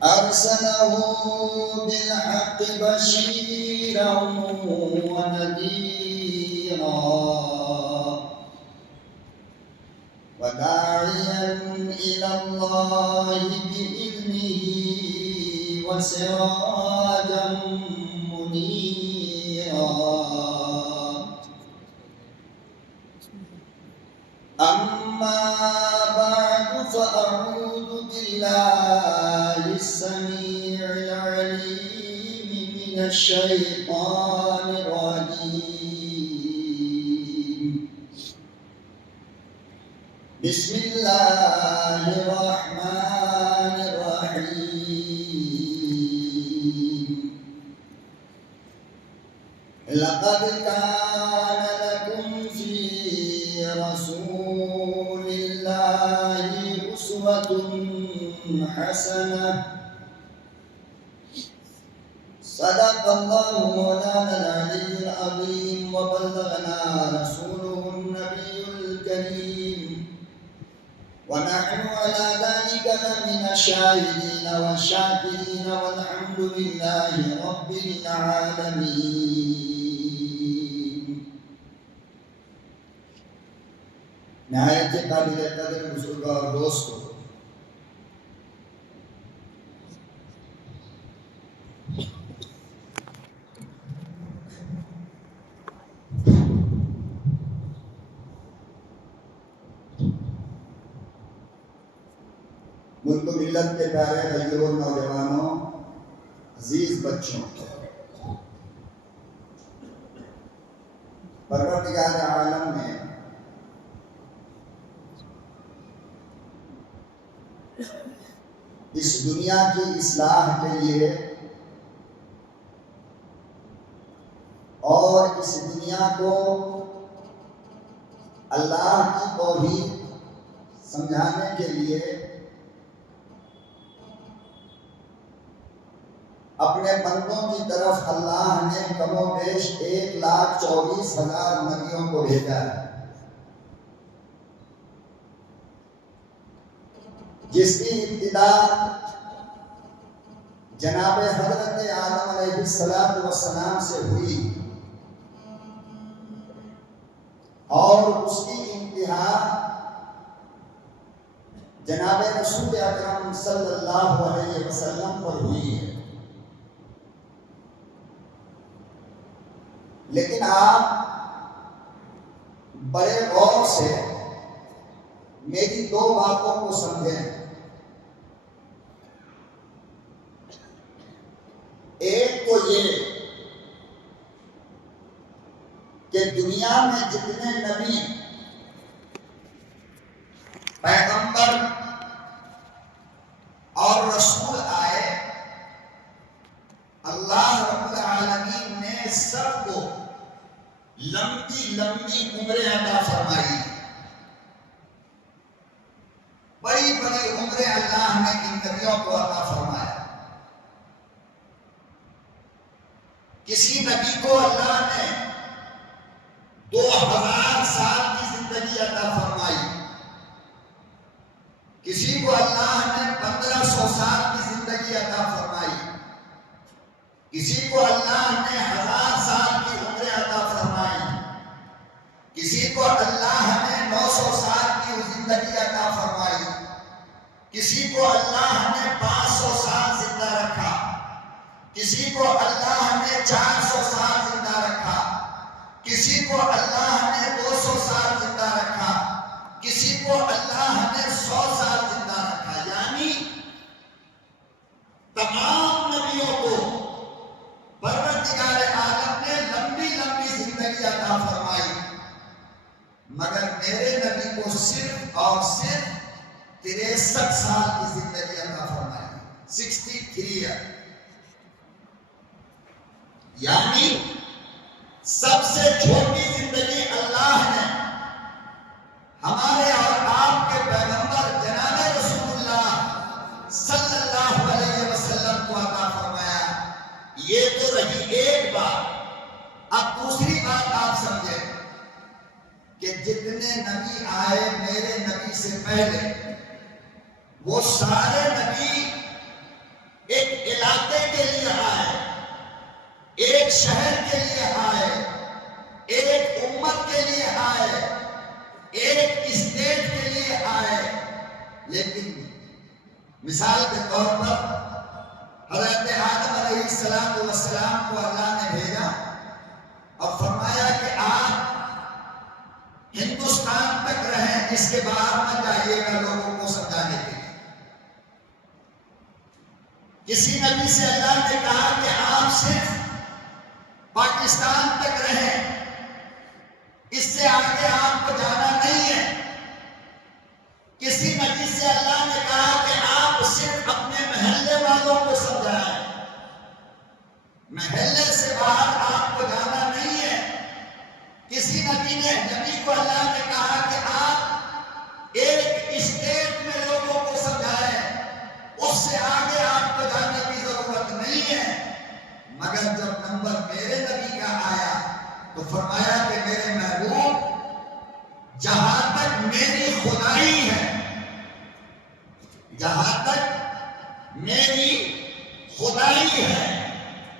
أرسله بالحق بشيرا ونذيرا وداعيا إلى الله بإذنه وسراجا منيرا. أما بعد فأعوذ بالله السميع العليم من الشيطان الرجيم. بسم الله الرحمن الرحيم. لقد كان لكم في رسول الله أسوة حسنة. صدق الله مولانا العلي العظيم وبلغنا رسوله النبي الكريم ونحن على ذلك لمن الشاهدين والشاكرين والحمد لله رب العالمين. نہایت قابل قدر بزرگوں اور دوستوں، ملک و ملت کے پیارے بھائیوں اور نوجوانوں، عزیز بچوں، پروردگار عالم نے اس دنیا کی اصلاح کے لیے اور اس دنیا کو اللہ کی توحید سمجھانے کے لیے اپنے بندوں کی طرف اللہ نے کم و بیش 1,24,000 نبیوں کو بھیجا ہے، جس کی ابتدا جناب حضرت آدم علیہ السلام سے ہوئی اور اس کی انتہا جناب رسول اکرم صلی اللہ علیہ وسلم پر ہوئی ہے۔ لیکن آپ بڑے غور سے میری دو باتوں کو سمجھیں۔ ایک تو یہ کہ دنیا میں جتنے نبی، پیغمبر اور رسول آئے، اللہ رب العالمین نے سب کو لمبی لمبی عمریں عطا فرمائی، بڑی بڑی عمریں اللہ نے ان نبیوں کو عطا فرمایا۔ کسی نبی کو اللہ نے 2000 سال کی زندگی عطا فرمائی، کسی کو اللہ نے 1500 سال کی زندگی عطا فرمائی، کسی کو اللہ نے 1000 سال کی عمریں عطا فرمائی، کسی کو اللہ نے 900 سال کی زندگی عطا فرمائی، کسی کو اللہ نے 500 سال زندہ رکھا، کسی کو اللہ نے 400 سال زندہ رکھا، کسی کو اللہ نے 200 سال زندہ رکھا، کسی کو اللہ نے 100 سال زندہ رکھا۔ یعنی تمام نبیوں کو پروردگار عالم نے لمبی لمبی زندگی عطا فرمائی، مگر میرے نبی کو صرف اور صرف 63 سال کی زندگی عطا فرمائی، 63 ہے۔ یعنی سب سے چھوٹی زندگی اللہ نے ہمارے اور آپ کے پیغمبر جناب رسول اللہ صلی اللہ علیہ وسلم کو عطا فرمایا۔ یہ تو رہی ایک بات۔ اب دوسری بات آپ سمجھیں کہ جتنے نبی آئے میرے نبی سے پہلے، وہ سارے نبی مثال کے طور پر حضرت آدم علیہ السلام کو اللہ نے بھیجا اور فرمایا کہ آپ ہندوستان تک رہیں، اس کے باہر نہ جائیے گا لوگوں کو سمجھانے کے لیے۔ کسی نبی سے اللہ نے کہا کہ آپ صرف پاکستان تک رہیں، اس سے آگے آپ کو جانا نہیں ہے۔ کسی نبی سے اللہ نے کہا کہ آپ صرف اپنے محلے والوں کو سمجھائیں، محلے سے باہر آپ کو جانا نہیں ہے۔ کسی نبی کو اللہ نے کہا کہ آپ ایک اسٹیٹ میں لوگوں کو سمجھائیں، اس سے آگے آپ کو جانے کی ضرورت نہیں ہے۔ مگر جب نمبر میرے نبی کا آیا تو فرمایا کہ میرے محبوب، جہاں تک میری خدائی ہے، جہاں تک میری خدائی ہے،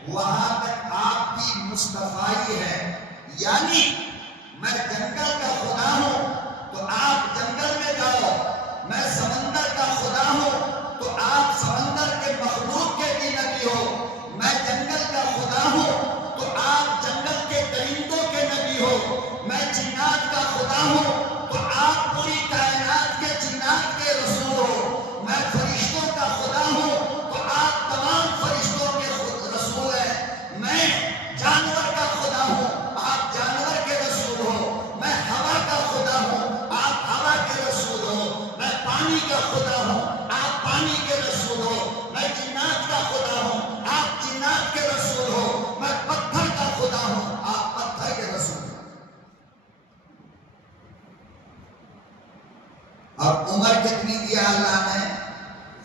وہاں تک آپ کی مصطفائی ہے۔ یعنی میں جنگل کا خدا ہوں تو آپ جنگل میں جاؤ، میں سمندر کا خدا ہوں تو آپ سمندر کے مخلوق کے بھی نبی ہو، میں جنگل کا خدا ہوں تو آپ جنگل کے درندوں کے نبی ہو، میں جنات کا خدا ہوں تو آپ پوری کائنات کے جنات کے رسول ہو، میں فرشتوں کا خدا ہوں تو آپ تمام فرشتوں کے رسول ہیں، میں جانور کا خدا ہوں، آپ جانور کے رسول ہو، میں ہوا کا خدا ہوں، آپ ہوا کے رسول ہو، میں پانی کا خدا ہوں، آپ پانی کے رسول ہو، میں جنات کا خدا ہوں، آپ جنات کے رسول ہو، میں پتھر کا خدا ہوں، آپ پتھر کے رسول ہو۔ اور عمر کتنی دیا اللہ نے؟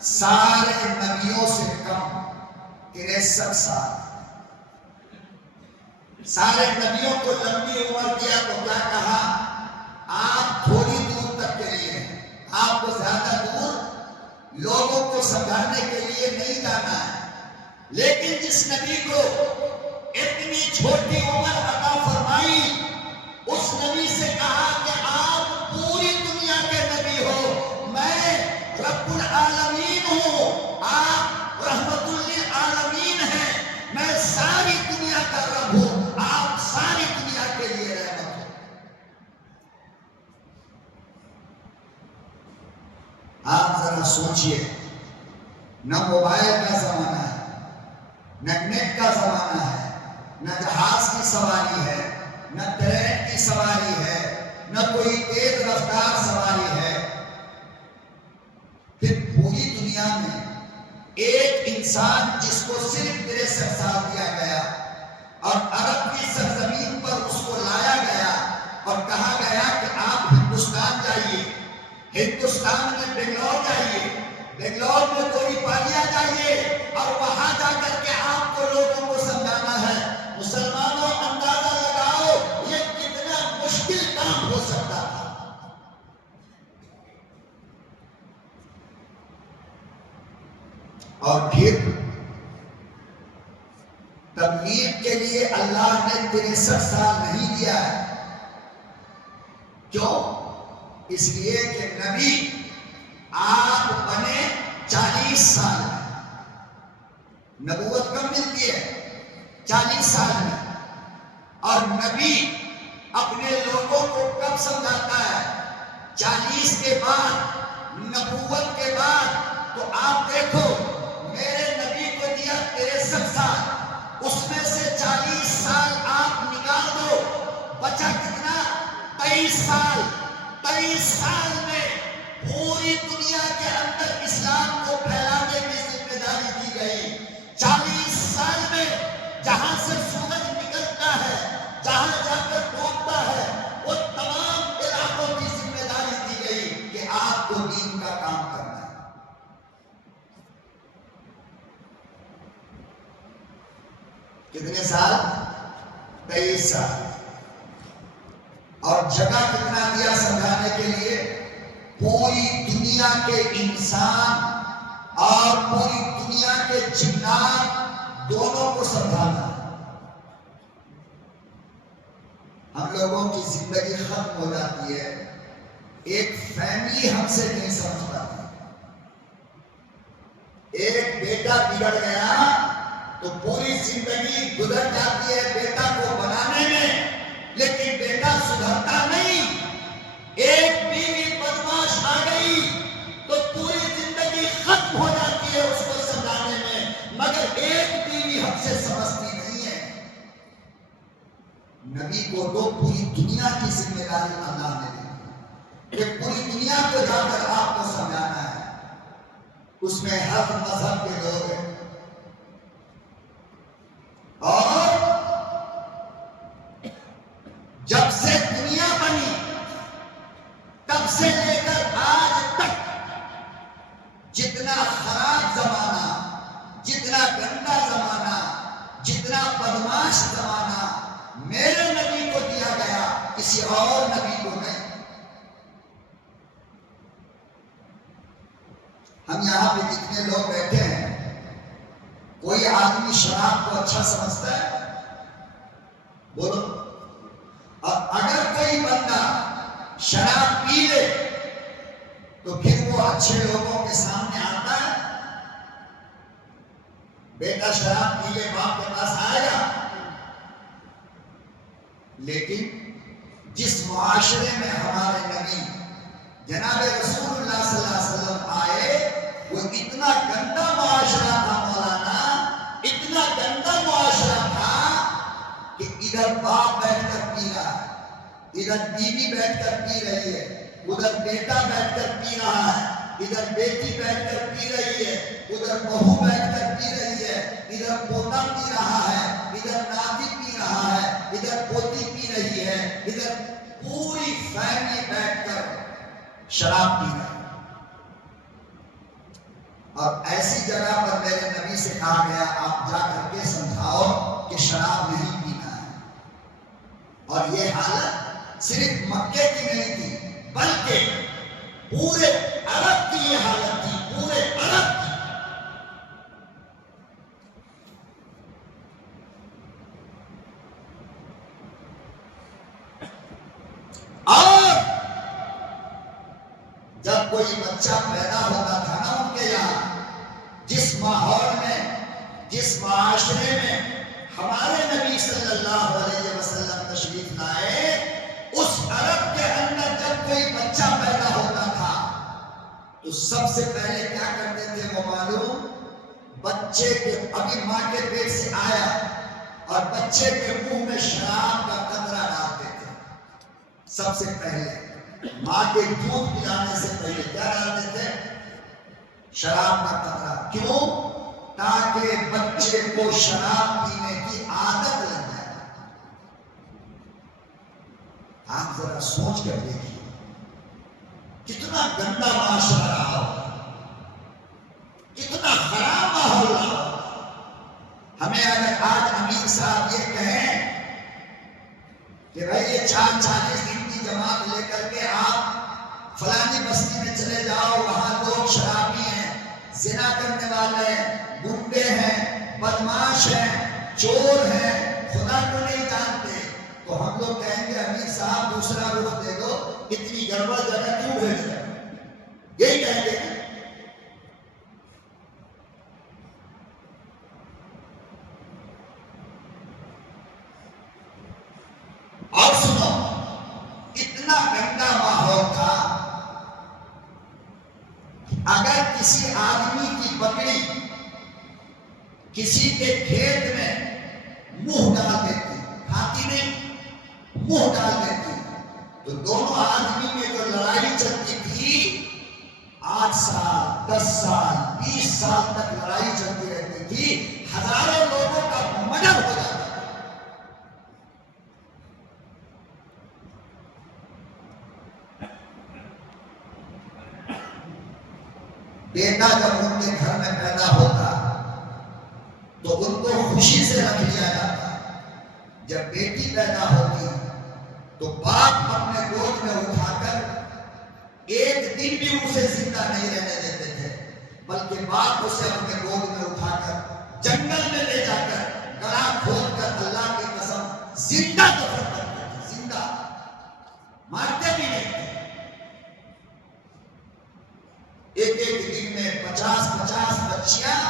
سارے نبیوں سے کم 63 سال۔ سارے نبیوں کو لمبی عمر دیا تو کیا کہا؟ آپ تھوڑی دور تک کے لیے ہیں، آپ کو زیادہ دور لوگوں کو سمجھانے کے لیے نہیں جانا ہے۔ لیکن جس نبی کو اتنی چھوٹی عمر عطا فرمائی، اس نبی سے کہا کہ آپ پوری دنیا کے نبی ہو، میں رب العالمین ہوں، آپ رحمت للعالمین ہیں، میں ساری دنیا کا رب ہوں، آپ ساری دنیا کے لیے رحمت ہو۔ آپ ذرا سوچئے، نہ موبائل کا زمانہ ہے، نہ نیٹ کا زمانہ ہے، نہ جہاز کی سواری ہے، نہ ٹرین کی سواری ہے، نہ کوئی تیز رفتار سواری ہے، پھر پوری دنیا میں ایک انسان جس کو صرف 63 سال دیا گیا اور عرب کی سرزمین پر اس کو لایا گیا اور کہا گیا کہ آپ ہندوستان جائیے، ہندوستان میں بنگلور جائیے، بنگلور میں کوئی پالیا جائیے اور وہاں جا کر کے آپ کو لوگوں کو سمجھانا ہے۔ مسلمانوں اندازہ لگاؤ یہ کتنا مشکل کام ہو سکتا تھا۔ اور پھر تبلیغ کے لیے اللہ نے 63 سال نہیں دیا ہے۔ کیوں؟ اس لیے کہ نبی آپ بنے 40 سال میں، نبوت کب ملتی ہے؟ 40 سال میں۔ اور نبی اپنے لوگوں کو کب سمجھاتا ہے؟ 40 کے بعد، نبوت کے بعد۔ تو آپ دیکھو میرے نبی کو دیا 63 سال، اس میں سے 40 سال آپ نکال دو، بچا کتنا؟ 23 سال۔ 23 سال میں پوری دنیا کے اندر اسلام کو پھیلانے کی ذمہ داری دی گئی۔ 40 سال میں جہاں سے سورج نکلتا ہے، جہاں جا کر ڈوبتا ہے، وہ تمام علاقوں کی ذمہ داری دی گئی کہ آپ کو دین کا کام کرنا ہے۔ کتنے سال؟ 23 سال۔ اور جگہ کتنا دیا سمجھانے کے لیے؟ پوری دنیا کے انسان اور پوری دنیا کے جنات دونوں کو سمجھانا۔ ہم لوگوں کی زندگی ختم ہو جاتی ہے، ہے، ایک فیملی ہم سے نہیں سمجھ پاتی۔ ایک بیٹا بگڑ گیا تو پوری زندگی گزر جاتی ہے بیٹا کو بنانے میں، لیکن بیٹا سدھرتا نہیں۔ ایک بیوی بدماش آ گئی تو پوری زندگی ختم ہو جاتی ہے اس کو سمجھانے میں، مگر ایک بیوی ہم سے سمجھتی نہیں ہے۔ نبی کو تو پوری دنیا کی ذمہ داری اللہ نے دی کہ پوری دنیا کو جا کر آپ کو سمجھانا ہے۔ اس میں ہر مذہب کے لوگ ہیں، اور جب سے دنیا بنی تب سے لے کر آج تک جتنا خراب زمانہ، جتنا گندا زمانہ، جتنا بدماش زمانہ میرے نبی کو دیا گیا، کسی اور نبی کو نہیں۔ ہم یہاں پہ جتنے لوگ بیٹھے ہیں، کوئی آدمی شراب کو اچھا سمجھتا ہے؟ بولو۔ اور اگر کوئی بندہ شراب پی لے تو پھر وہ اچھے لوگوں کے سامنے آتا ہے؟ بیٹا شراب پی لے باپ کے پاس آئے گا؟ لیکن جس معاشرے میں ہمارے نبی جناب رسول اللہ صلی اللہ علیہ وسلم آئے، وہ اتنا گندا معاشرہ تھا مولانا، اتنا گندا معاشرہ تھا کہ ادھر باپ بیٹھ کر پی رہا ہے، ادھر بیوی بیٹھ کر پی رہی ہے، ادھر بیٹا بیٹھ کر پی رہا ہے، ادھر بیٹی بیٹھ کر پی رہی ہے، ادھر بہو بیٹھ کر پی رہی ہے، ادھر پوتا پی رہا ہے، ادھر ناتی پی رہا ہے، ادھر پوتی پی رہی ہے، ادھر پوری فیملی بیٹھ کر شراب پی رہی ہے۔ اور ایسی جگہ پر میرے نبی سے کہا گیا آپ جا کر کے سمجھاؤ کہ شراب نہیں پینا ہے۔ اور یہ حالت صرف مکے کی نہیں تھی، بلکہ پورے عرب کی یہ حالت تھی، پورے عرب کی۔ اور جب کوئی بچہ پیدا ہوتا تھا نا ان کے یہاں، جس ماحول میں، جس معاشرے میں ہمارے نبی صلی اللہ علیہ وسلم تشریف لائے، اس عرب کے اندر جب کوئی بچہ پیدا ہوتا تھا تو سب سے پہلے کیا کرتے تھے وہ معلوم؟ بچے کے ابھی ماں کے پیٹ سے آیا اور بچے کے منہ میں شراب کا قطرہ ڈالتے تھے۔ سب سے پہلے ماں کے دودھ پلانے سے پہلے کیا ڈالتے تھے؟ شراب کا قطرہ۔ کیوں؟ تاکہ بچے کو شراب پینے کی عادت لگ جائے۔ آپ ذرا سوچ کر دیکھیے کتنا گندا معاشرہ رہا ہوگا، کتنا خراب ماحول رہا ہوگا۔ ہمیں اگر آج امیر صاحب یہ کہیں کہ بھائی یہ 40 دن کی جماعت لے کر کے آپ فلانی بستی میں چلے جاؤ، وہاں لوگ شرابی ہیں، زنا کرنے والے ہیں، گنڈے ہیں، بدماش ہیں، چور ہیں، خدا کو نہیں جانتے، تو ہم لوگ کہیں گے امیر صاحب دوسرا رخ دے دو، اتنی گڑبڑ جگہ کیوں بھیج رہے ہیں؟ یہی کہیں گے۔ اور سنو، اتنا گندا ماحول تھا، اگر کسی آدمی کی بکری کسی کے کھیت میں منہ ڈال دیتی، کھاتی نہیں، منہ ڈال دیتی، تو دونوں آدمی میں جو لڑائی چلتی تھی 8 سال 10 سال 20 سال تک لڑائی چلتی رہتی تھی، ہزاروں لوگوں کا مرڈر ہو جاتا۔ بیٹا جب ان کے گھر میں پیدا ہوتا تو ان کو خوشی سے رکھ لیا جاتا، جب بیٹی پیدا ہوتی تو باپ اپنے گود میں اٹھا کر ایک دن بھی اسے زندہ نہیں رہنے دیتے تھے، بلکہ باپ اسے اپنے گود میں اٹھا کر جنگل میں لے جا کر گڑھا کھود کر اللہ کی قسم زندہ دفن کرتے تھے، زندہ، مارتے بھی نہیں تھے۔ ایک ایک دن میں 50 بچیاں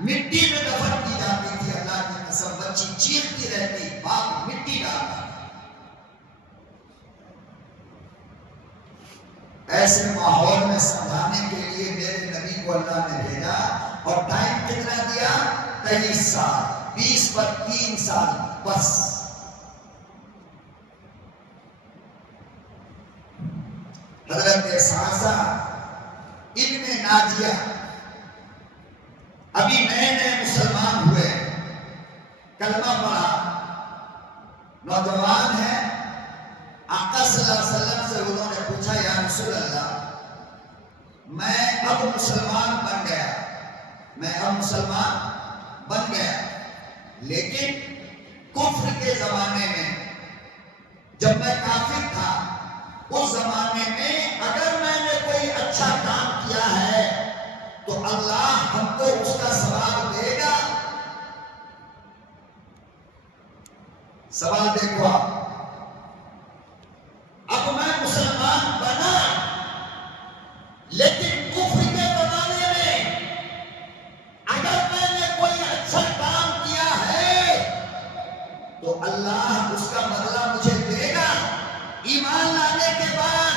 مٹی میں دفن کی جاتی تھی. اللہ کی قسم بچی چیختی رہتی، باپ مٹی ڈالتا. ایسے ماحول میں سمجھانے کے لیے میرے نبی کو اللہ نے بھیجا. اور ٹائم کتنا دیا؟ 23 سال. 20 پر 3 سال بس. حضرت سعصہ ابن ناجیہ ابھی نئے نئے مسلمان ہوئے، کلمہ پڑھا، نوجوان ہے. آقا صلی اللہ علیہ وسلم سے انہوں نے پوچھا یا رسول اللہ میں اب مسلمان بن گیا، لیکن کفر کے زمانے میں جب میں کافر تھا اس زمانے میں اگر میں نے کوئی اچھا کام کیا ہے تو اللہ ہم کو اس کا ثواب دے گا. سوال دیکھو آپ، اب میں مسلمان بنا لیکن کفر کے زمانے میں اگر میں نے کوئی اچھا کام کیا ہے تو اللہ اس کا بدلہ مجھے دے گا. ایمان لانے کے بعد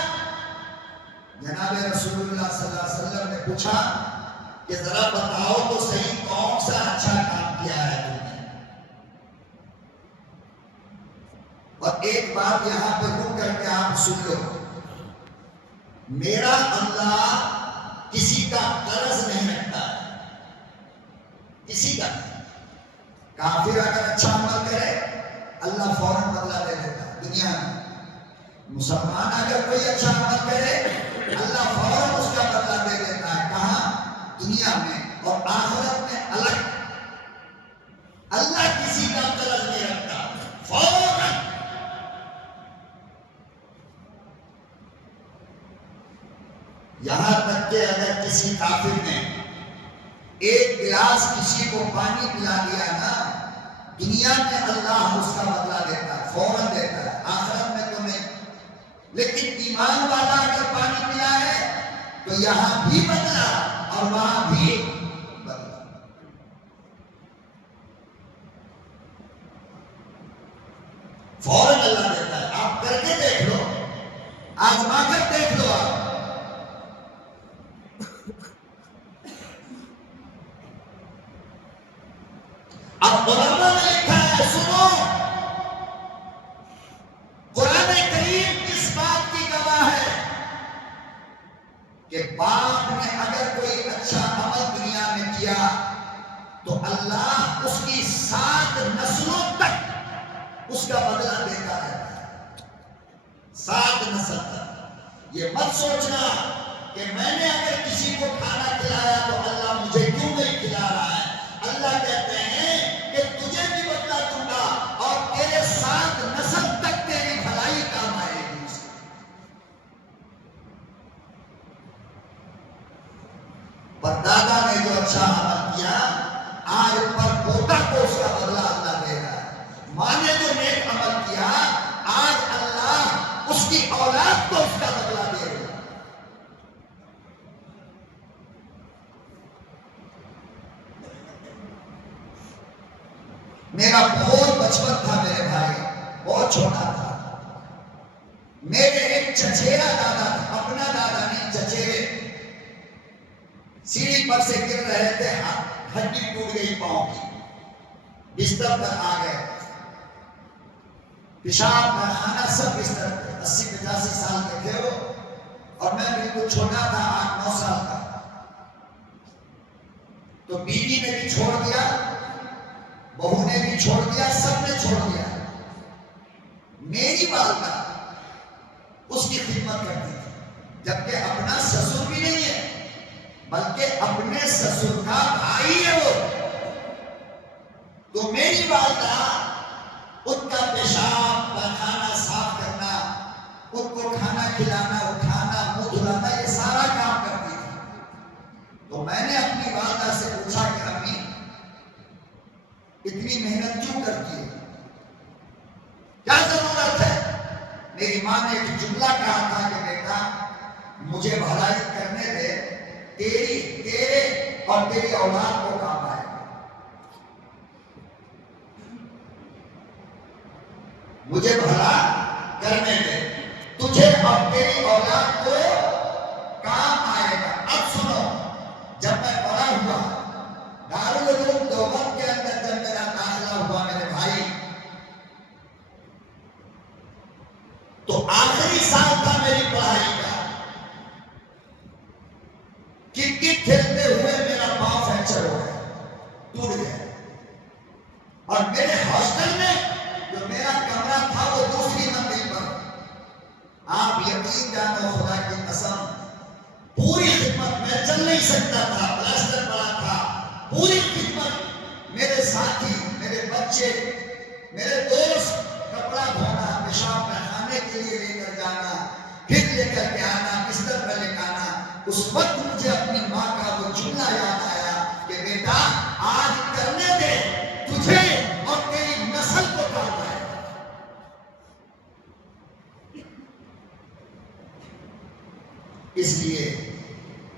جناب رسول اللہ صلی اللہ علیہ وسلم نے پوچھا کہ ذرا بتاؤ تو صحیح کون سا اچھا کام کیا ہے تم نے. اور ایک بات یہاں پہ رک کر کے آپ سن لو، میرا اللہ کسی کا قرض نہیں رکھتا ہے، کسی کا. کافر اگر اچھا عمل کرے اللہ فوراً بدلہ دے دیتا ہے دنیا میں. مسلمان اگر کوئی اچھا عمل کرے اللہ فوراً اس کا بدلہ دے دیتا ہے. کہاں؟ دنیا میں. اور آخرت میں الگ. اللہ کسی کا قرض نہیں رکھتا، فوراً. یہاں تک کہ اگر کسی کافر نے ایک گلاس کسی کو پانی پلا دیا نا، دنیا میں اللہ اس کا بدلہ دیتا ہے، فوراً دیتا ہے. آخرت میں تو نہیں. لیکن ایمان والا اگر پانی پلا ہے تو یہاں بھی بدلا اور وہاں بھی بدلا. فوراً اللہ دیتا ہے. آپ کر کے دیکھ لو، آزما کر دیکھ لو. آپ اب علماء نے لکھا ہے، سنو، قرآن کریم اس بات کی گواہ ہے کہ باپ نے اگر کوئی اچھا عمل دنیا میں کیا تو اللہ اس کی 7 نسلوں تک اس کا بدلہ دیتا رہتا ہے. 7 نسل تک. یہ مت سوچنا کہ میں نے اگر کسی کو کھانا کھلایا تو اللہ مجھے کیوں نہیں کھلا رہا ہے. اللہ کہتے ہیں کہ تجھے بھی بدلہ دوں گا اور تیرے 7 نسل تک تیری بھلائی کام آئے گی. پردادا نے جو اچھا عمل کیا آج پر پوتا کو اس کا بدلہ اللہ دے رہا ہے. ماں نے جو نیک عمل کیا آج اللہ اس کی اولاد کو اس کا بدلہ دے رہا ہے. میرا بہت بچپن تھا میرے بھائی، بہت چھوٹا تھا. میرے ایک چچیرا دادا تھا، اپنا دادا نہیں، چچیرے. سیڑھی پر سے گر رہے تھے، ہڈی ٹوٹ گئی پاؤں کی، بستر پر آ گئے. پیشاب خانہ سب بستر پہ. 80-85 سال کے تھے وہ اور میں بالکل چھوٹا تھا، 8-9 سال کا. تو بیوی نے بھی چھوڑ دیا، بہو نے بھی چھوڑ دیا، سب نے چھوڑ دیا. میری والدہ اس کی خدمت کرتی تھی، جبکہ اپنا سسر بھی نہیں ہے بلکہ اپنے سسر کا بھائی ہے وہ. تو میری والدہ ان کا پیشاب پاخانہ صاف کرنا، ان کو کھانا کھلانا، اٹھانا، منہ دھلانا، یہ سارا کام کرتی تھی. تو میں نے اپنی والدہ سے پوچھا کہ امی اتنی محنت کیوں کرتی ہے، کیا ضرورت ہے؟ میری ماں نے ایک جملہ کہا تھا کہ بیٹا مجھے بھلائی کرنے دے، تیرے اور تیری اولاد کو کام آئے. ٹوٹ گیا. اور میرے ہاسٹل میں جو میرا کمرہ تھا وہ دوسری منزل پر. آپ یقین جانو خدا کی قسم پوری خدمت میں چل نہیں سکتا تھا, پلاسٹر پڑا تھا. پوری خدمت میرے ساتھی, میرے بچے, میرے دوست, کپڑا دھونا, پیشاب پہنانے کے لیے لے کر جانا, پھر لے کر کے آنا, بستر پر لٹانا. اس وقت مجھے اپنی ماں کا وہ جملہ یاد آیا کہ بیٹا آج کرنے دے, تجھے اور تیری نسل کو کام آئے. اس لیے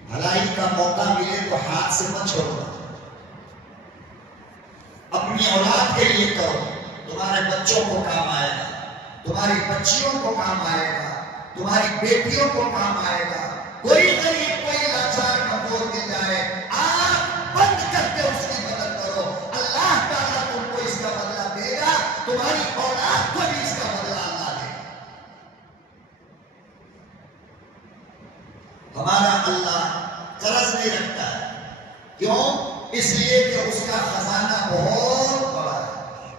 بھلائی کا موقع ملے تو ہاتھ سے مت چھوڑو, اپنی اولاد کے لیے کرو. تمہارے بچوں کو کام آئے گا, تمہاری بچیوں کو کام آئے گا, تمہاری بیٹیوں کو کام آئے گا. کوئی غریب, کوئی لاچار کمزور مل جائے, آنکھ بند کر کے اس کی مدد کرو. اللہ تعالیٰ تم کو اس کا بدلہ دے گا, تمہاری اولاد کو بھی اس کا بدلہ اللہ دے گا. ہمارا اللہ قرض نہیں رکھتا ہے. کیوں؟ اس لیے کہ اس کا خزانہ بہت بڑا ہے.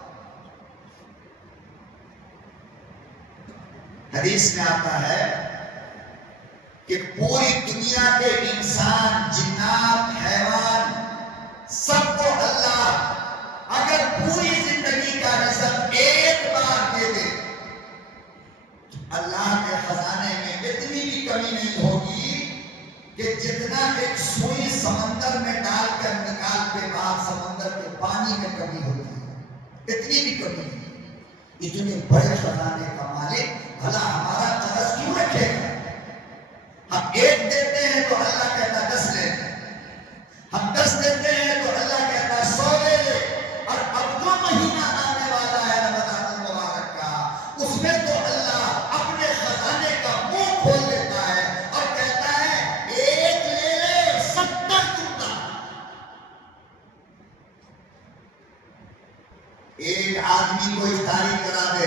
حدیث میں آتا ہے کہ پوری دنیا کے انسان, جنات, حیوان سب کو اللہ اگر پوری زندگی کا رزق ایک بار دے دے, اللہ کے خزانے میں اتنی بھی کمی نہیں ہوگی کہ جتنا ایک سوئی سمندر میں ڈال کر نکال کے بعد سمندر کے پانی میں کمی ہوتی ہے, اتنی بھی کمی نہیں. اتنے بڑے خزانے کا مالک بھلا ہمارا قرض کیوں رکھے گا؟ ہم ایک دیتے ہیں تو اللہ کہتا 10 لے لے, ہم 10 دیتے ہیں تو اللہ کہتا 100 لے لے. اور اب جو مہینہ آنے والا ہے رمضان المبارک کا, اس میں تو اللہ اپنے خزانے کا منہ کھول دیتا ہے اور کہتا ہے 1 لے لے 70 دوں گا. ایک آدمی کو افطاری کرا دے,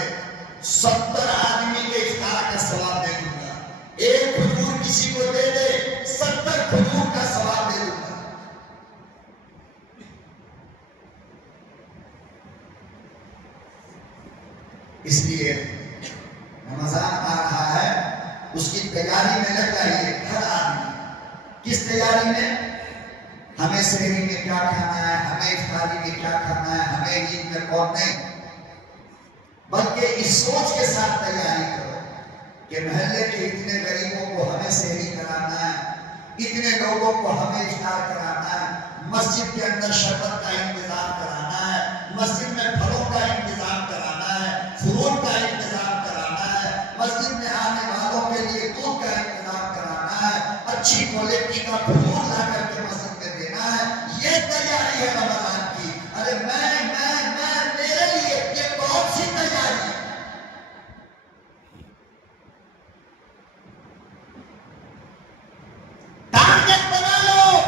70 آدمی کے افطار کا ثواب دے دوں گا. ایک کھجور کسی کو دے دے, 70 کھجور کا ثواب دے دوں گا. اس لیے رمضان آ رہا ہے, اس کی تیاری میں لگ جائیے ہر آدمی. کس تیاری میں؟ ہمیں سحری میں کیا کھانا ہے, ہمیں افطاری میں کیا کھانا ہے, ہمیں عید میں کون نہیں, بلکہ اس سوچ کے ساتھ تیاری کرو کہ محلے کے اتنے غریبوں کو ہمیں سحری کرانا ہے, اتنے لوگوں کو ہمیں افطار کرانا ہے, مسجد کے اندر شربت کا انتظام کرانا ہے, مسجد میں پھلوں کا انتظام کرانا ہے, فروٹ کا انتظام کرانا ہے, مسجد میں آنے والوں کے لیے دودھ کا انتظام کرانا ہے, اچھی کوالٹی کا فروٹ لا کر کے مسجد میں دینا ہے. یہ تیاری ہے رمضان کی. ارے میں میرے لیے یہ کون سی تیاری ہے؟ ٹارگٹ بنا لو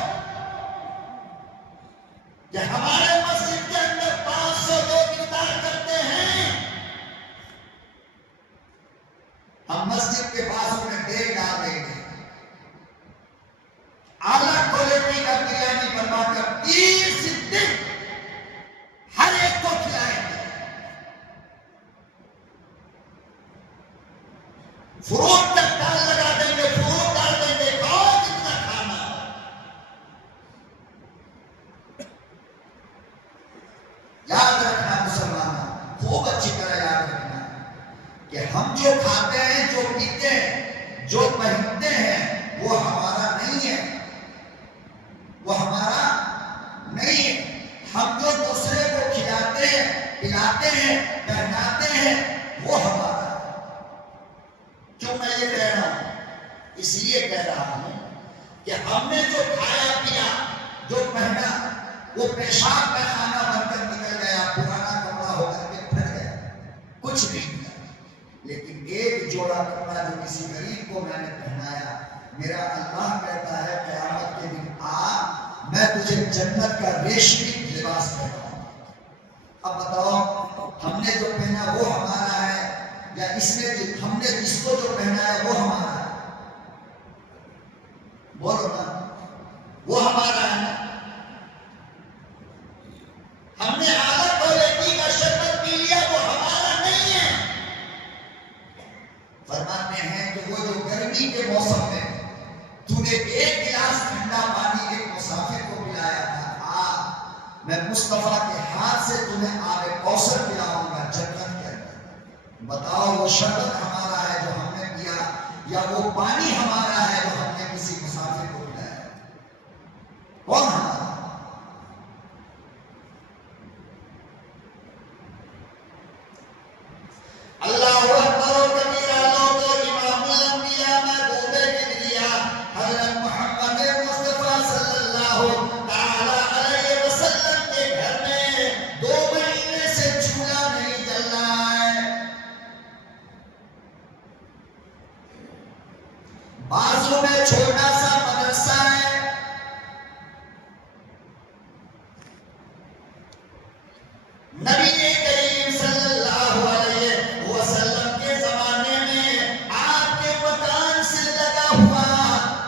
کہ ہمارے مسجد کے اندر 500 لوگ افطار کرتے ہیں, ہم مسجد کے پاس میں دیگ ڈال دیں گے, اعلیٰ کوالٹی کا بریانی بنوا کر 30 دن ہر ایک کو کھلائیں گے. فروٹ کا ڈال لگا دیں گے, فروٹ ڈال دیں گے, کھاؤ جتنا کھانا. یاد رکھنا مسلمانوں, خوب اچھی طرح یاد رکھنا کہ ہم جو کھاتے ہیں, جو پیتے ہیں, جو پہنتے ہیں, وہ ہمارا نہیں ہے, وہ ہمارا نہیں ہے. ہم جو دوسرے کو کھلاتے ہیں, پلاتے ہیں, پہناتے ہیں, وہ ہمارا ہے. کیوں میں یہ کہہ رہا ہوں؟ اس لیے کہہ رہا ہوں کہ ہم نے جو کھایا پیا, جو پہنا, وہ پیشاب پیخانہ بن کر نکل گیا, پرانا کپڑا ہو کر کے پھٹ گیا, کچھ نہیں ملا. لیکن ایک جوڑا کپڑا جو کسی غریب کو میں نے پہنایا, میرا اللہ کہتا ہے قیامت کے دن آ, میں تجھے جنت کا ریشمی لباس پہناؤں. اب بتاؤ, ہم نے جو پہنا وہ ہمارا ہے یا ہم نے جس کو جو پہنا ہے وہ ہمارا ہے؟ بولو نا, وہ ہمارا ہے. مصطفیٰ کے ہاتھ سے تمہیں آب کوثر پلاؤں گا جنت کے اندر. بتاؤ وہ شربت ہمارا ہے جو ہم نے پیا یا وہ پانی ہمارا ہے جو ہم نے کسی مسافر کو پلایا؟ کون ہمارا؟ اللہ اکبر و کبیرہ. لوگوں امام الانبیاء محبوب کبریا حضرت محمد مصطفیٰ صلی اللہ تعالی علیہ وسلم کے گھر میں 2 مہینے سے چولہا نہیں جل رہا ہے. بازو میں چھوٹا سا مدرسہ ہے. نبی کریم صلی اللہ علیہ وسلم کے زمانے میں آپ کے مکان سے لگا ہوا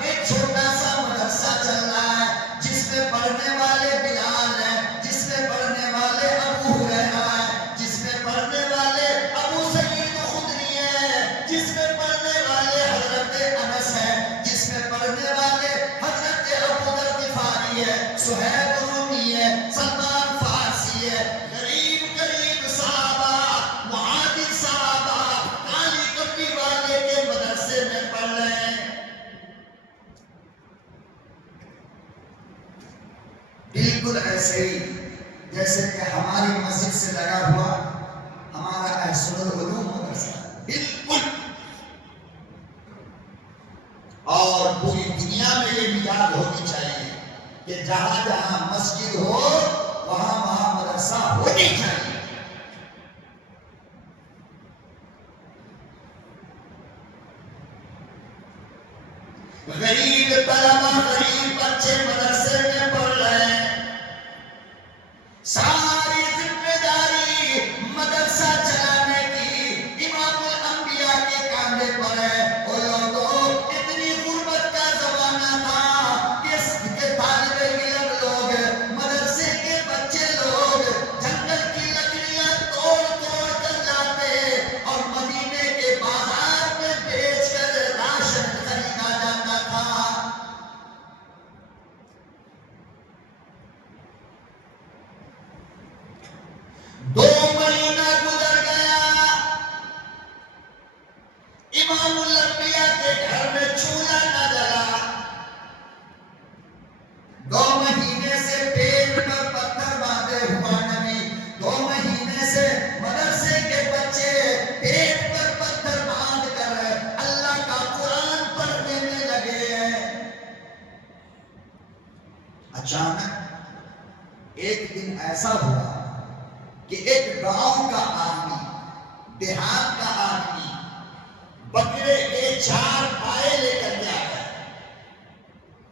ایک چھوٹا سا مدرسہ چل رہا ہے جس میں پڑھنے والے بلال ہیں, جس میں پڑھنے والے ابو ہریرہ ہیں, جس میں پڑھنے والے ابو سعید خدری ہیں, جس میں پڑھنے والے حضرت انس ہیں, جس میں پڑھنے والے حضرت ابو ذر غفاری ہے, صہیب رومی ہے, سلمان فارسی ہے. غریب غریب صحابہ, مہاجر صحابہ کالی کپڑی والے کے مدرسے میں پڑھ رہے ہیں. بالکل ایسے ہی جیسے کہ ہماری مسجد سے لگا ہوا ہمارا احسن العلوم مدرسہ بالکل. اور پوری دنیا میں یہ مثال ہونی چاہیے کہ جہاں جہاں مسجد ہو وہاں وہاں مدرسہ ہونی چاہیے. غریب طلبہ, غریب بچے مدرسے میں پڑھ رہے ہیں. ساری ذمہ داری مدرسہ چلانے کی امام الانبیاء کے کاندھے پر ہے. اور لوگوں, اتنی غربت کا زمانہ تھا کہ طالب علم لوگ, مدرسے کے بچے لوگ جنگل کی لکڑیاں توڑ توڑ کر لاتے اور مدینے کے بازار میں بیچ کر راشن خریدا جاتا تھا. دو مہینہ گزر گیا, امام الانبیاء کے گھر میں چولہا نہ جلا. 2 مہینے سے پیٹ پر پتھر باندھے ہوا نبی, 2 مہینے سے مدرسے کے بچے پیٹ پر پتھر باندھ کر اللہ کا قرآن پڑھنے لگے ہیں. اچانک ایک دن ایسا ہوا کہ ایک گاؤں کا آدمی, دیہات کا آدمی بکرے کے 4 پائے لے کر کے آیا.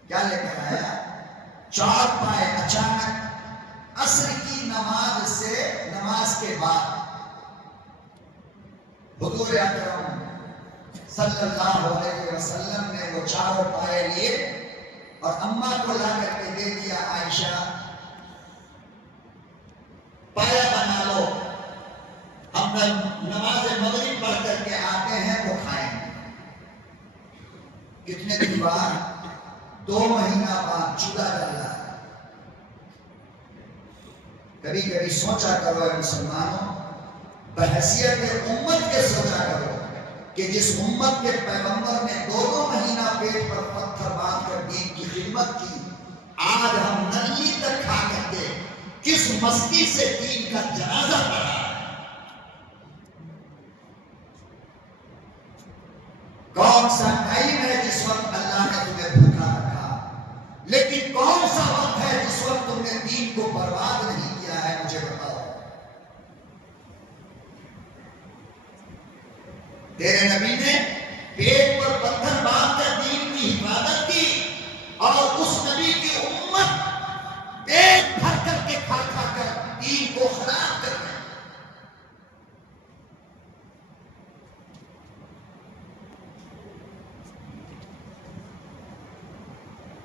کیا لے کر آیا؟ 4 پائے. اچانک عصر کی نماز کے بعد حضور اکرم صلی اللہ علیہ وسلم نے وہ 4 پائے لیے اور اماں کو لا کر کے دے دیا. عائشہ, پایا بنا لو, ہم نماز مغرب پڑھ کر کے آتے ہیں وہ کھائیں گے. کتنے دن بعد؟ 2 مہینہ بعد چولہا جل رہا ہے. کبھی کبھی سوچا کرو اے مسلمانوں, بحیثیت امت کے سوچا کرو کہ جس امت کے پیغمبر نے 2 مہینہ پیٹ پر پتھر باندھ کر دین کی خدمت کی, آج ہم نلی تک کھا کر کے کس مستی سے دین کا جنازہ پڑھا ہے. کون سا ٹائم ہے جس وقت اللہ نے تمہیں بھوکا رکھا, لیکن کون سا وقت ہے جس وقت تم نے دین کو برباد نہیں کیا ہے؟ مجھے بتاؤ. تیرے نبی نے پیٹ پر پتھر باندھ کر دین کی حفاظت کی اور اس نبی کی امت پیٹ بھر کر کے کھا کھا کر دین کو خراب کر رہے ہیں.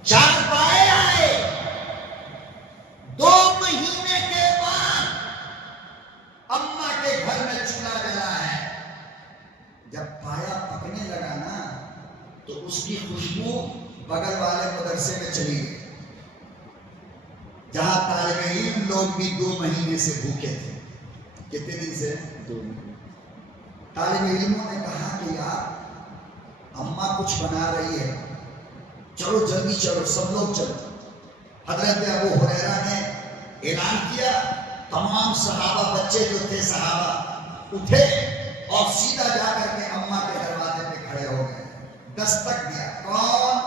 چار پائے آئے, 2 مہینے کے بعد اماں کے گھر میں چولہا جلا ہے. جب پایا پکنے لگا نا تو اس کی خوشبو بغل والے مدرسے میں چلی گئی جہاں طالب علم لوگ بھی 2 مہینے سے بھوکے تھے. کتنے دن سے؟ 2 مہینے. طالب علموں نے کہا کہ یار اماں کچھ بنا رہی ہے، چلو جلدی چلو، سب لوگ چلو. حضرت ابو ہریرہ نے اعلان کیا، تمام صحابہ، بچے جو تھے صحابہ اٹھے اور سیدھا جا کر کے اماں کے دروازے پہ کھڑے ہو گئے. دستک دیا. کون؟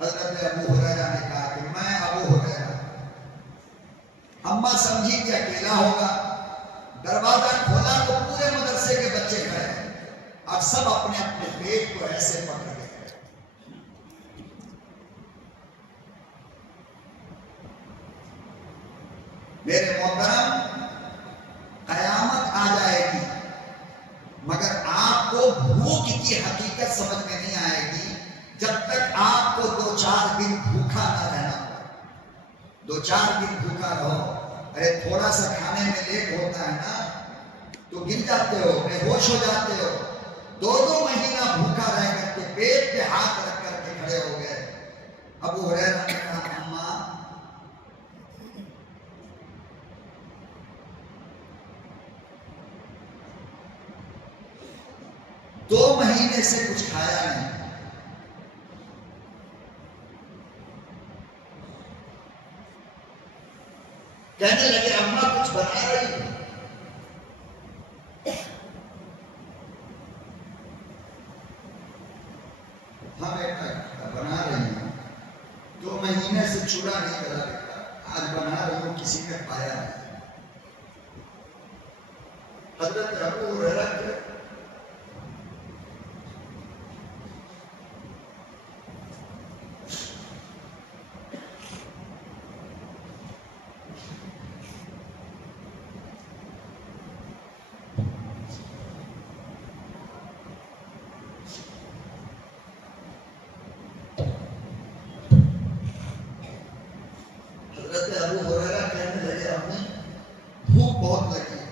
حضرت ابو ہریرہ نے کہا کہ میں ابو ہریرہ. اماں سمجھی کہ اکیلا ہوگا. دروازہ کھولا تو پورے مدرسے کے بچے کھڑے ہیں اور سب اپنے اپنے پیٹ کو ایسے پکڑ کے کھڑے. میرے محترم، قیامت آ جائے گی مگر آپ کو بھوک کی حقیقت سمجھ میں نہیں آئے گی جب تک آپ کو 2-4 دن بھوکا نہ رہنا پڑے. 2-4 دن بھوکا رہو. ارے تھوڑا سا کھانے میں لیٹ ہوتا ہے نا تو گر جاتے ہو، بے ہوش ہو جاتے ہو. 2 مہینہ بھوکا رہ کر کے پیٹ پہ ہاتھ رکھ کر کے کھڑے ہو گئے. ابو ہریرہ نے کہا اماں 2 مہینے سے کچھ کھایا نہیں. کہنے لگے اماں کچھ بنا رہی ہے. ہاں بیٹا بنا رہی ہوں. 2 مہینے سے چولہا نہیں کرا بیٹا، آج بنا رہی ہوں، کسی نے پایا نہیں. حضرت ابو ہریرہ کے ابو ہریرہ کہنے لگے امی بھوک بہت لگی ہے،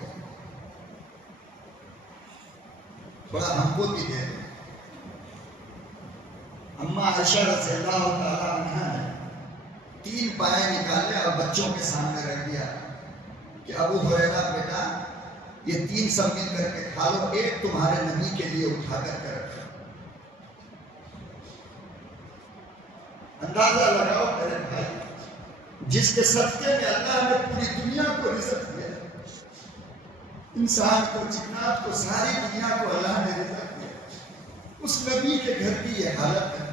تھوڑا ہم کو بھی دے دو. اماں عائشہ رضی اللہ تعالیٰ عنہا نے 3 پائے نکالے اور بچوں کے سامنے رکھ دیا کہ ابو ہریرہ بیٹا یہ 3 سب مل کر کے کھا لو، ایک تمہارے نبی کے لیے اٹھا کر کے رکھو. اندازہ لگاؤ میرے بھائی، جس کے صدقے میں اللہ نے پوری دنیا کو رزق دیا، انسان کو، جنات کو، ساری دنیا کو اللہ نے رزق دیا، اس نبی کے گھر کی یہ حالت ہے.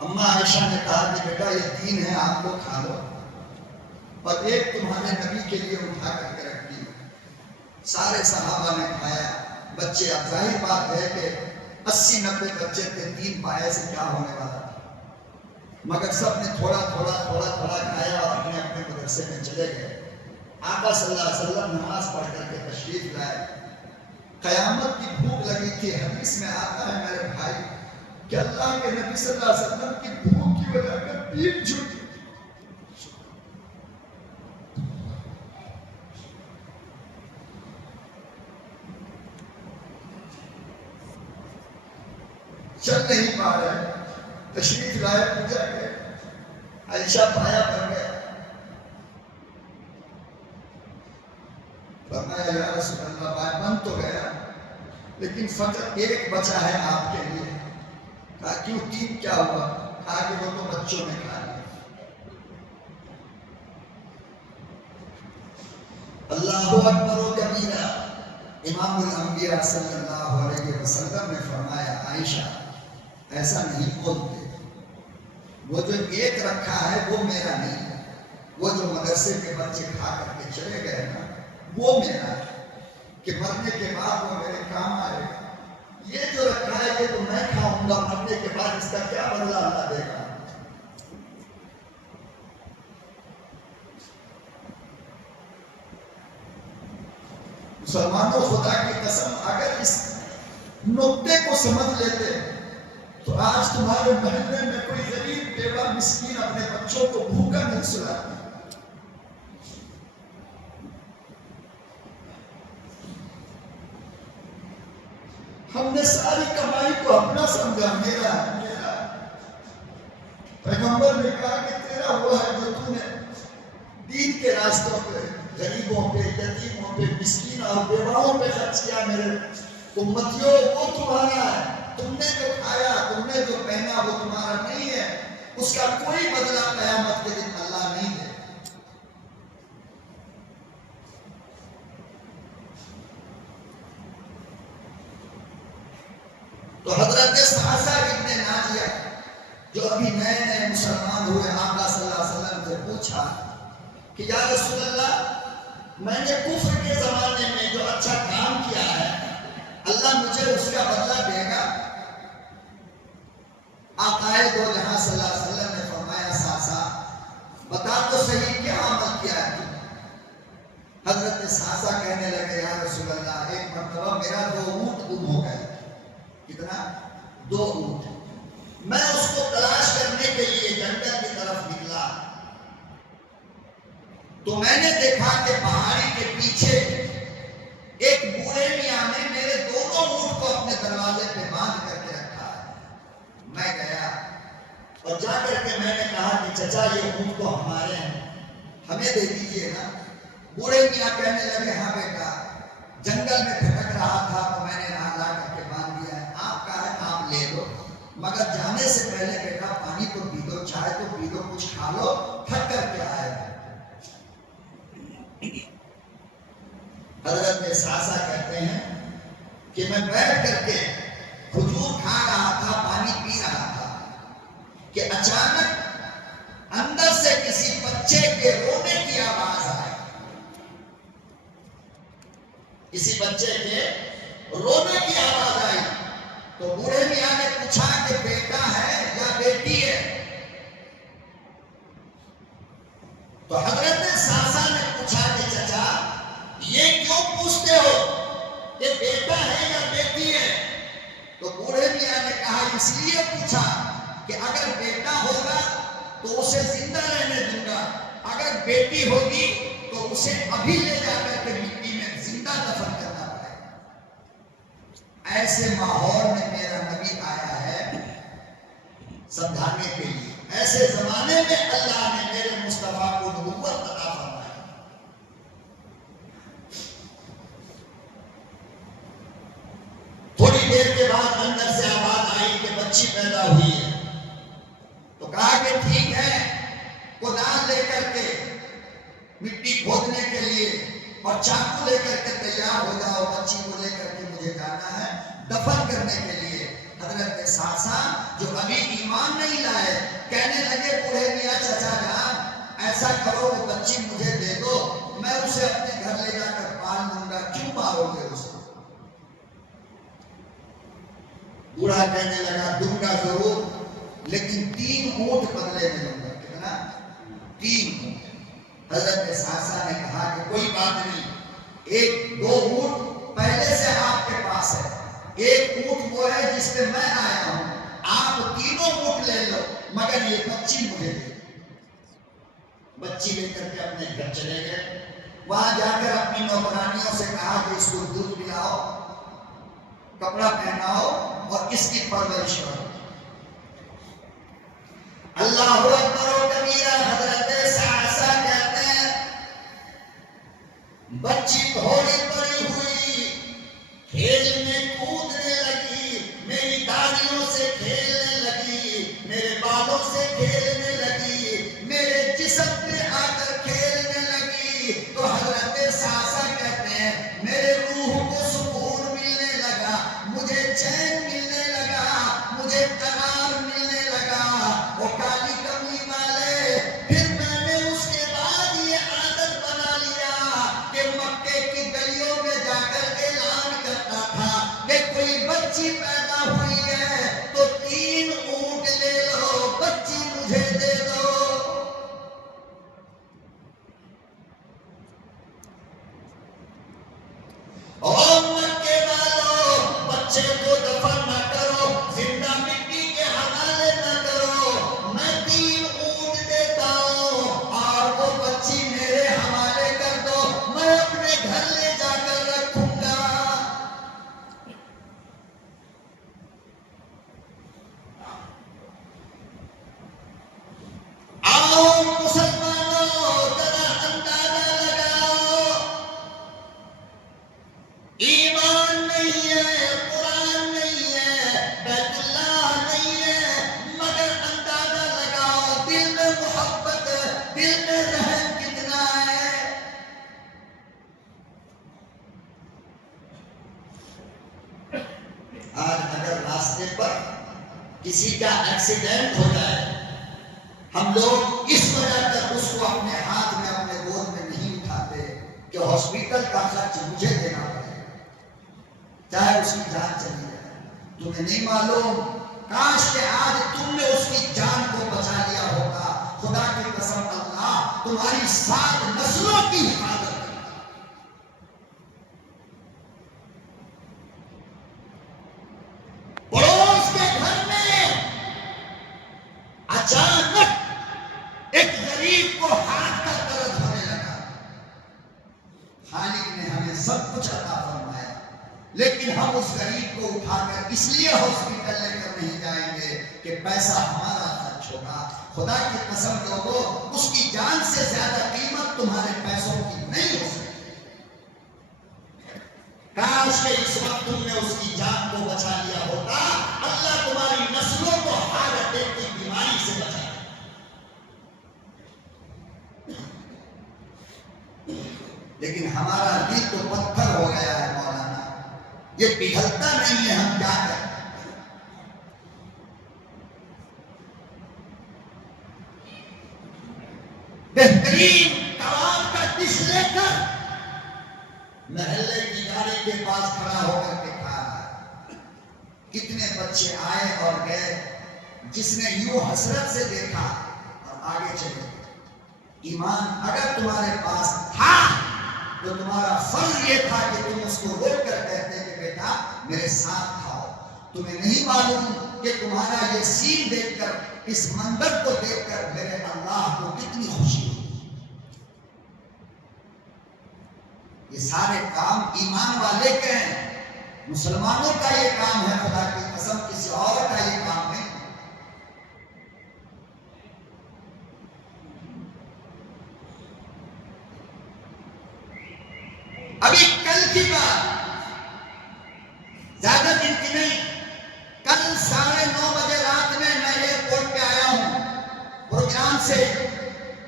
اماں عائشہ نے کہا کہ بیٹا یہ 3 ہیں، آپ لوگ کھا لو، اور ایک تمہارے نبی کے لیے اٹھا کر کے رکھ دی. سارے صحابہ نے کھایا. بچے، اب ظاہر بات ہے کہ 80-90 بچے تھے، 3 پائے سے کیا ہونے والا تھا، مگر سب نے تھوڑا تھوڑا کھایا اور اپنے اپنے مدرسے میں چلے گئے. آقا صلی اللہ علیہ وسلم نماز پڑھ کر کے تشریف لائے. قیامت کی بھوک لگی تھی. حدیث میں آتا ہے میرے بھائی کہ اللہ کے نبی صلی اللہ علیہ وسلم کی بھوک کی وجہ سے پیٹ جھکی، چل نہیں پا رہے. تشریف لائے، پوجا کے عائشہ پایا بن گیا. فرمایا یا رسول اللہ پایا بن تو گیا لیکن فقط ایک بچا ہے آپ کے لیے. کہا کیوں؟ 3 کیا ہوا؟ کہا کہ وہ تو بچوں نے کھا لیا. اللہ اکبر و کبیرہ. امام الانبیاء صلی اللہ علیہ وسلم نے فرمایا عائشہ ایسا نہیں بولتے، وہ جو ایک رکھا ہے وہ میرا نہیں ہے، وہ جو مدرسے کے بچے کھا کر کے چلے گئے نا وہ میرا ہے، کہ مرنے کے بعد وہ میرے کام آئے گا. یہ جو رکھا ہے یہ تو میں کھاؤں گا، مرنے کے بعد اس کا کیا بدلہ اللہ دے گا. مسلمانوں، خدا کی قسم اگر اس نقطے کو سمجھ لیتے تو آج تمہارے محلے میں کوئی غریب بیوہ مسکین اپنے بچوں کو بھوکا نہیں سلاتی. ہم نے ساری کمائی کو اپنا سمجھا، میرا پیغمبر نے کہا کہ تیرا وہ ہے جو تو نے دین کے راستوں پہ، غریبوں پہ، یتیموں پہ، مسکین اور بیواؤں پہ خرچ کیا میرے امتیوں، وہ تمہارا ہے۔ تم نے جو کھایا، تم نے جو پہنا، وہ تمہارا نہیں ہے، اس کا کوئی بدلہ قیامت کے دن اللہ نہیں دے۔ تو حضرت سعصہ ابن ناجیہ جو ابھی نئے نئے مسلمان ہوئے، آقا صلی اللہ علیہ وسلم سے پوچھا کہ یا رسول اللہ، میں نے کفر کے زمانے میں جو اچھا کام کیا ہے، اللہ مجھے اس کا بدلہ دے گا؟ آقا دو جہاں صلی اللہ علیہ وسلم نے فرمایا سعصہ بتا تو صحیح کیا عمل کیا ہے تم نے؟ حضرت سعصہ کہنے لگے یا رسول اللہ، ایک مرتبہ میرا 2 اونٹ گم ہو گئے۔ کتنا؟ 2 اونٹ۔ میں اس کو تلاش کرنے کے لیے جنگل کی طرف نکلا تو میں نے دیکھا کہ پہاڑی کے پیچھے ایک بوڑھے میاں نے میرے 2 اونٹ کو اپنے دروازے پہ باندھ کر کے رکھا ہے۔ میں گیا اور جا کر کے میں نے کہا کہ چچا یہ اونٹ تو ہمارے ہیں، ہمیں دے دیجئے نا۔ بوڑھے میاں کہنے لگے ہاں بیٹا، جنگل میں بھٹک رہا تھا تو میں نے یہاں لا کر کے باندھ دیا ہے، آپ کا ہے آپ لے لو، مگر جانے سے پہلے بیٹا پانی تو پی دو، چائے تو پی دو، کچھ کھا لو، تھک کر کے آئے۔ حضرت سعصہ کہتے ہیں کہ میں بیٹھ کر کے کھجور کھا رہا تھا، پانی پی رہا تھا کہ اچانک اندر سے کسی بچے کے رونے کی آواز آئی۔ کسی بچے کے رونے کی آواز آئی تو بوڑھے میاں نے پوچھا کہ بیٹا ہے یا بیٹی ہے؟ تو حضرت سعصہ نے پوچھا کہ چچا یہ کیوں پوچھتے ہو کہ بیٹا ہے یا بیٹی ہے؟ تو بوڑھے میاں نے کہا اس لیے پوچھا کہ اگر بیٹا ہوگا تو اسے زندہ رہنے دوں گا، اگر بیٹی ہوگی تو اسے ابھی لے جا کر کے مٹی میں زندہ دفن کرنا پڑے گا۔ ایسے ماحول میں میرا نبی آیا ہے سمجھانے کے لیے، ایسے زمانے میں اللہ نے میرے مصطفیٰ کو نبوت عطا فرمائی۔ تھوڑی دیر کے بعد اندر سے آواز آئی کہ بچی پیدا ہوئی ہے، تو کہا کہ ٹھیک ہے، کدال لے کر کے مٹی کھودنے کے لیے اور چاقو لے کر کے تیار ہو جاؤ، بچی کو لے کر کے مجھے جانا ہے دفن کرنے کے لیے۔ حضرت سعصہ جو ابھی ایمان نہیں لائے کہنے لگے بوڑھے میاں چچا جان ایسا کرو وہ بچی مجھے دے دو، میں اسے اپنے گھر لے جا کر پال لوں گا، کیوں مارو گے اسے؟ بوڑھا کہنے لگا دوں گا ضرور، لیکن 3 اونٹ بدلے میں لوں گا۔ کتنا؟ 3 اونٹ۔ حضرت سعصہ نے کہا کہ کوئی بات نہیں، 1-2 اونٹ پہلے سے آپ کے پاس ہے، 1 اونٹ وہ ہے جس پہ میں آیا ہوں، آپ 3 اونٹ لے لو، مگر یہ بچی مجھے دے۔ بچی لے کر کے اپنے گھر چلے گئے، وہاں جا کر اپنی نوکرانیوں سے کہا کہ اس کو دودھ پلاؤ، کپڑا پہناؤ اور اس کی پرورش کرو۔ اللہ اکبر و کبیرہ۔ حضرت سعصہ کہتے ہیں بچی تھوڑی بڑی ہوئی، کھیلنے کودنے لگی، میری دادیوں سے کھیلنے لگی، میرے بالوں سے کھیلنے لگی، میرے جسم پہ آ کر کھیلنے لگی۔ تو حضرت سعصہ کہتے ہیں میرے روح کو سکون ملنے لگا، مجھے چین ملنے لگا، مجھے قرار ملنے لگا۔ وہ کالی کملی والے، پھر میں نے اس کے بعد یہ عادت بنا لیا کہ مکے کی گلیوں میں جا کر اعلان کرتا تھا کہ کوئی بچی پیدا ہوئی ہے تو 3 اونٹ لے لو، بچی مجھے دے دو۔ اور مکے والوں، بچے کو دفن نہ کرو، زندہ مٹی کے حوالے نہ کرو، میں 3 اونٹ دیتا ہوں اور وہ بچی میرے حوالے کر دو، میں اپنے گھر لے جا کر رکھوں گا۔ قرآن نہیں ہے، بیت اللہ نہیں ہے، مگر اندازہ لگاؤ دل میں محبت، دل میں رحم کتنا ہے۔ آج اگر راستے پر کسی کا ایکسیڈنٹ ہو جائے، ہم لوگ اس وجہ کر اس کو اپنے ہاتھ میں اپنے گود میں نہیں اٹھاتے کہ ہاسپٹل کا خرچ مجھے دینا پڑے، چاہے اس کی جان چلی جائے۔ تمہیں نہیں معلوم، کاش کہ آج تم نے اس کی جان کو بچا لیا ہوگا، خدا کی قسم اللہ تمہاری 7 نسلوں کی حفاظت کرے۔ پڑوس کے گھر میں اچانک ایک غریب کو ہاتھ کا درد ہونے لگا، خالق نے ہمیں سب کچھ عطا فرمایا، لیکن ہم اس غریب کو اٹھا کر اس لیے ہاسپٹل لے کر نہیں جائیں گے کہ پیسہ ہمارا خرچ ہوگا۔ خدا کی قسم لوگوں، اس کی جان سے زیادہ قیمت تمہارے پیسوں کی نہیں ہو سکتی۔ کاش کہ اس وقت تم نے اس کی جان کو بچا لیا ہوتا، اللہ تمہاری نسلوں کو ہارٹ اٹیک کی بیماری سے بچا۔ لیکن ہمارا دل تو پتھر ہو گیا ہے مولانا، یہ پگھلتا نہیں ہے، ہم کیا کریں؟ بہترین کباب کا ڈش لے کر محلے کی گاڑی کے پاس کھڑا ہو کر کے کھا رہا، کتنے بچے آئے اور گئے، جس نے یوں حسرت سے دیکھا اور آگے چلے۔ ایمان اگر تمہارے پاس تھا تو تمہارا فرض یہ تھا کہ تم اس کو روک کر کہتے کہ بیٹا میرے ساتھ کھاؤ۔ تمہیں نہیں معلوم کہ تمہارا یہ سین دیکھ کر، اس منظر کو دیکھ کر میرے اللہ کو کتنی خوشی ہوئی۔ یہ سارے کام ایمان والے کے ہیں، مسلمانوں کا یہ کام ہے، خدا کی قسم کسی اور کا یہ کام نہیں۔ ابھی کل کی بات، زیادہ دن کی نہیں، کل 9:30 بجے رات میں ایئرپورٹ پہ آیا ہوں پروگرام سے،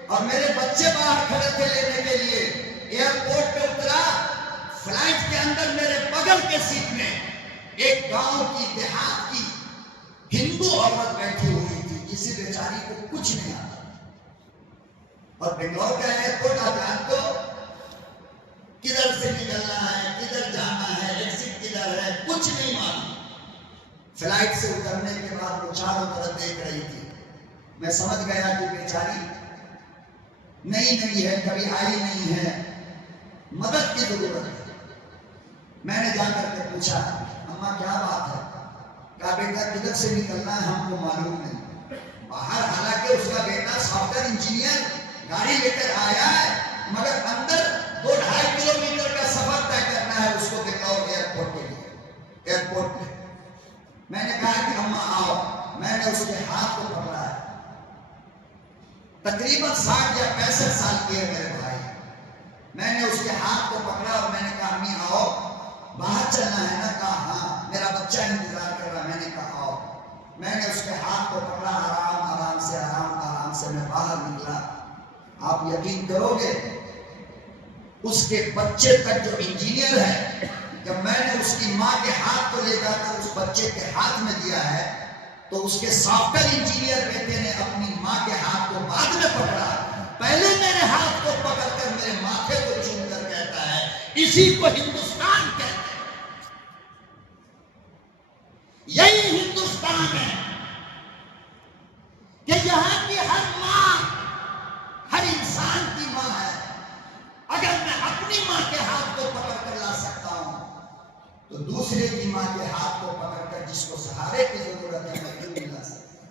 اور میرے بچے باہر کھڑے تھے لینے کے لیے۔ ایئرپورٹ پہ اترا، فلائٹ کے اندر میرے بغل کے سیٹ میں ایک گاؤں کی، دیہات کی ہندو عورت بیٹھی ہوئی تھی، کسی بیچاری کو کچھ نہیں آتا۔ اور بنگلور کا ایئرپورٹ آپ جانتے ہو، کدھر سے نکلنا ہے، کدھر جانا ہے، ایگزٹ کدھر ہے، کچھ نہیں معلوم۔ فلائٹ سے اترنے کے بعد وہ چاروں طرف دیکھ رہی تھی، میں سمجھ گیا کہ بیچاری نئی نئی ہے، کبھی آئی نہیں ہے، مدد کی ضرورت ہے۔ میں نے جا کر کے پوچھا اماں کیا بات ہے؟ کہا بیٹا کدھر سے نکلنا ہے ہم کو معلوم نہیں۔ باہر حالانکہ اس کا بیٹا سافٹ ویئر انجینئر گاڑی لے کر آیا ہے، مگر اندر 2-2.5 کلومیٹر کا سفر طے کرنا ہے اس کو بنگلور ایئرپورٹ کے لیے۔ ایئرپورٹ میں میں نے کہا کہ اماں آؤ، میں نے اس کے ہاتھ کو پکڑا ہے، تقریباً 60 یا 65 سال کی ہے میرے بھائی۔ میں نے اس کے ہاتھ کو پکڑا اور میں نے کہا امی آؤ، باہر چلنا ہے نا؟ کہا ہاں، میرا بچہ انتظار کر رہا ہے۔ میں نے کہا آؤ، میں نے اس کے ہاتھ کو پکڑا، آرام سے میں باہر نکلا۔ آپ یقین کرو گے اس کے بچے تک جو انجینئر ہے، جب میں نے اس کی ماں کے ہاتھ کو لے جا کر اس بچے کے ہاتھ میں دیا ہے تو اس کے سافٹ ویئر انجینئر بیٹے نے اپنی ماں کے ہاتھ کو بعد میں پکڑا، پہلے میرے ہاتھ کو پکڑ کر میرے ماتھے کو چوم کر کہتا ہے اسی کو ہندوستان کہتے ہیں۔ یہی ہندوستان ہے کہ یہاں کی ہر ماں ہر انسان کی ماں ہے۔ اگر میں اپنی ماں کے ہاتھ کو پکڑ کر لا سکتا ہوں تو دوسرے کی ماں کے ہاتھ کو پکڑ کر جس کو سہارے کی ضرورت ہے میں کیوں نہیں لا سکتا؟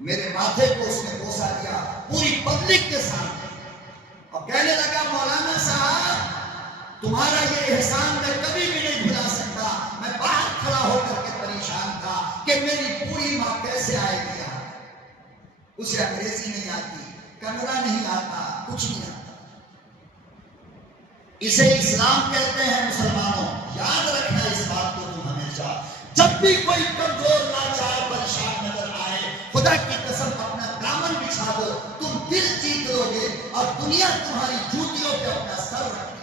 میرے ماتھے کو اس نے بوسا دیا پوری پبلک کے سامنے اور کہنے لگا مولانا صاحب تمہارا یہ احسان میں کبھی بھی نہیں بھلا سکتا۔ میں باہر کھڑا ہو کر کے پریشان تھا کہ میری پوری ماں کیسے آئے گی یہاں۔ اسے انگریزی نہیں آتی، کنڑا نہیں آتا، کچھ نہیں آتا۔ اسے اسلام کہتے ہیں مسلمانوں، یاد رکھنا اس بات کو تم ہمیشہ۔ جب بھی کوئی کمزور لاچار پریشان نظر آئے خدا کی قسم اپنا دامن بچھا دو، تم دل جیت لو گے اور دنیا تمہاری جوتیوں پہ اپنا سر رکھے۔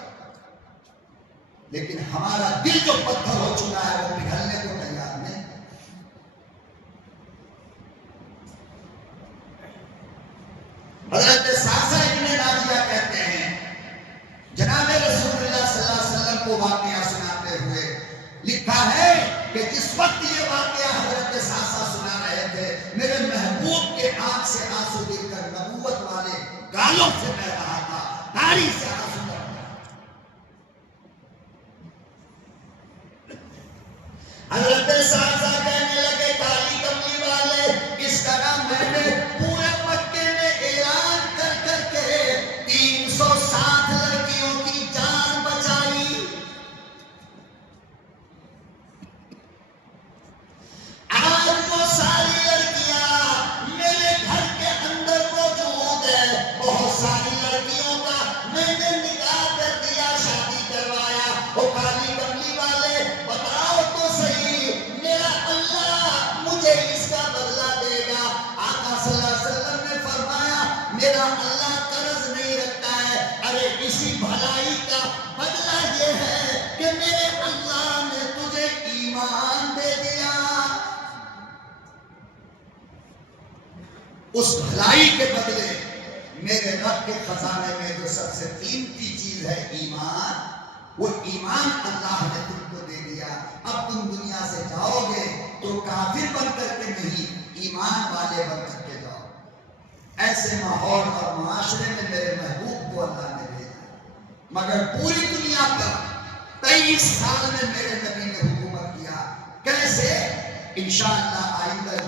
لیکن ہمارا دل جو پتھر ہو چکا ہے وہ پگھلنے کو تیار نہیں۔ حضرت ساسا ابن ناجیہ کہتے ہیں جناب رسول اللہ صلی اللہ علیہ وسلم کو واقعہ سناتے ہوئے لکھا ہے کہ جس وقت یہ واقعہ حضرت ساسا سنا رہے تھے میرے محبوب کے آنکھ سے آنسو گر کر نبوت والے گالوں سے بہ رہا تھا، داڑھی سے آنسو بہ رہا تھا۔ حضرت ساسا کہنے لگے کالی کملی والے، اس طرح میں نے پورے مکے میں اعلان کر کر کے 360 لڑکیوں کی جان بچائی۔ آج وہ ساری لڑکیاں میرے گھر کے اندر موجود ہیں، بہت ساری لڑکیوں کا میں نے نکاح کر دیا، شادی کروایا۔ وہ کالی کملی والے بتاؤ تو صحیح، میرا اللہ مجھے اس کا بدلہ دے گا؟ آقا صلی اللہ علیہ وسلم نے فرمایا میرا اللہ قرض نہیں رکھتا ہے، ارے اسی بھلائی کا بدلہ یہ ہے کہ میرے اللہ نے تجھے ایمان دے دیا۔ اس بھلائی کے بدلے میرے رب کے خزانے میں جو سب سے قیمتی چیز ہے ایمان، وہ ایمان اللہ نے تم کو دے دیا۔ اب تم دنیا سے جاؤ گے تو کافر بن کر کے نہیں، ایمان والے بن کر کے جاؤ۔ ایسے ماحول اور معاشرے میں میرے محبوب کو اللہ نے بھیجا، مگر پوری دنیا پر 23 سال میں میرے نبی نے حکومت کیا۔ کیسے؟ انشاءاللہ آئندہ